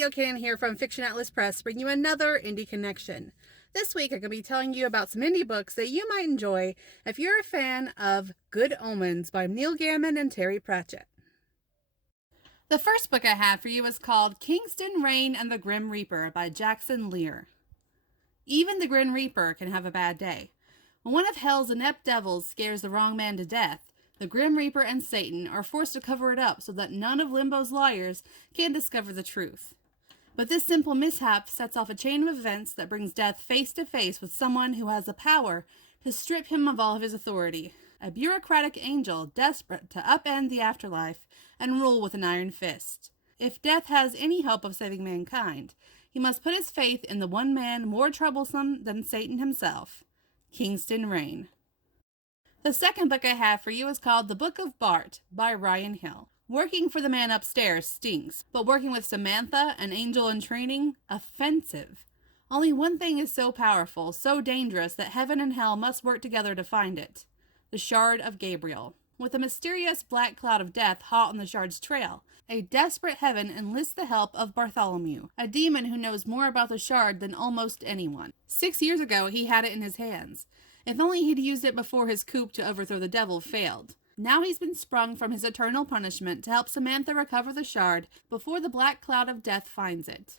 Nancy O'Cannon here from Fiction Atlas Press, bringing you another Indie Connection. This week I'm going to be telling you about some indie books that you might enjoy if you're a fan of Good Omens by Neil Gaiman and Terry Pratchett. The first book I have for you is called Kingston Rain and the Grim Reaper by Jackson Lear. Even the Grim Reaper can have a bad day. When one of hell's inept devils scares the wrong man to death, the Grim Reaper and Satan are forced to cover it up so that none of Limbo's lawyers can discover the truth. But this simple mishap sets off a chain of events that brings death face to face with someone who has the power to strip him of all of his authority. A bureaucratic angel desperate to upend the afterlife and rule with an iron fist. If death has any hope of saving mankind, he must put his faith in the one man more troublesome than Satan himself, Kingston Rain. The second book I have for you is called The Book of Bart by Ryan Hill. Working for the man upstairs stinks, but working with Samantha, an angel in training, offensive. Only one thing is so powerful, so dangerous that heaven and hell must work together to find it. The Shard of Gabriel. With a mysterious black cloud of death hot on the Shard's trail, a desperate heaven enlists the help of Bartholomew, a demon who knows more about the Shard than almost anyone. 6 years ago, he had it in his hands. If only he'd used it before his coup to overthrow the devil failed. Now he's been sprung from his eternal punishment to help Samantha recover the Shard before the black cloud of death finds it.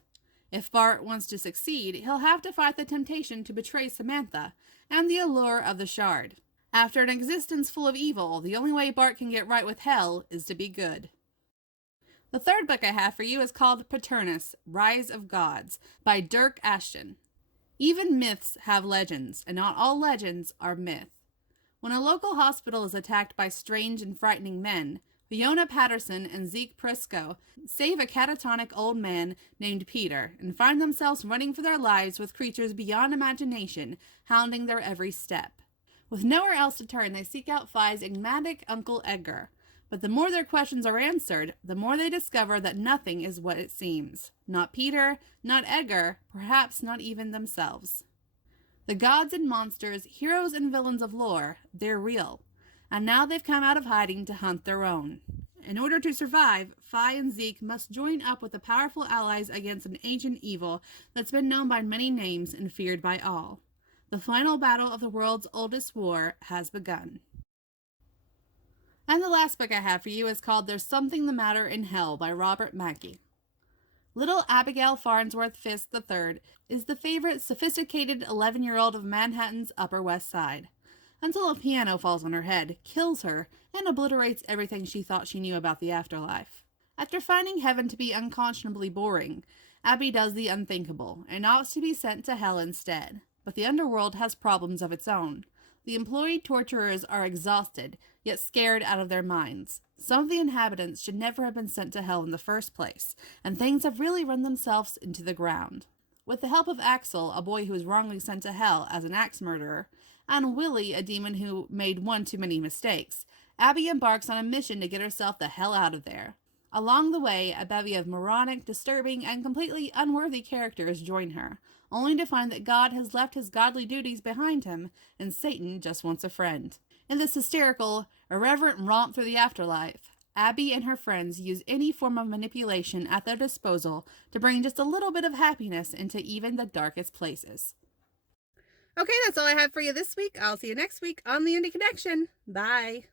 If Bart wants to succeed, he'll have to fight the temptation to betray Samantha and the allure of the Shard. After an existence full of evil, the only way Bart can get right with hell is to be good. The third book I have for you is called Paternus, Rise of Gods by Dirk Ashton. Even myths have legends, and not all legends are myth. When a local hospital is attacked by strange and frightening men, Fiona Patterson and Zeke Prisco save a catatonic old man named Peter and find themselves running for their lives with creatures beyond imagination hounding their every step. With nowhere else to turn, they seek out Phi's enigmatic Uncle Edgar. But the more their questions are answered, the more they discover that nothing is what it seems. Not Peter, not Edgar, perhaps not even themselves. The gods and monsters, heroes and villains of lore, they're real. And now they've come out of hiding to hunt their own. In order to survive, Phi and Zeke must join up with the powerful allies against an ancient evil that's been known by many names and feared by all. The final battle of the world's oldest war has begun. And the last book I have for you is called There's Something the Matter in Hell by Robert Mackey. Little Abigail Farnsworth Fisk III is the favorite sophisticated 11-year-old of Manhattan's Upper West Side, until a piano falls on her head, kills her, and obliterates everything she thought she knew about the afterlife. After finding heaven to be unconscionably boring, Abby does the unthinkable, and opts to be sent to hell instead. But the underworld has problems of its own. The employed torturers are exhausted, yet scared out of their minds. Some of the inhabitants should never have been sent to hell in the first place, and things have really run themselves into the ground. With the help of Axel, a boy who was wrongly sent to hell as an axe murderer, and Willie, a demon who made one too many mistakes, Abby embarks on a mission to get herself the hell out of there. Along the way, a bevy of moronic, disturbing, and completely unworthy characters join her, only to find that God has left his godly duties behind him, and Satan just wants a friend. In this hysterical, irreverent romp through the afterlife, Abby and her friends use any form of manipulation at their disposal to bring just a little bit of happiness into even the darkest places. Okay, that's all I have for you this week. I'll see you next week on the Indie Connection. Bye.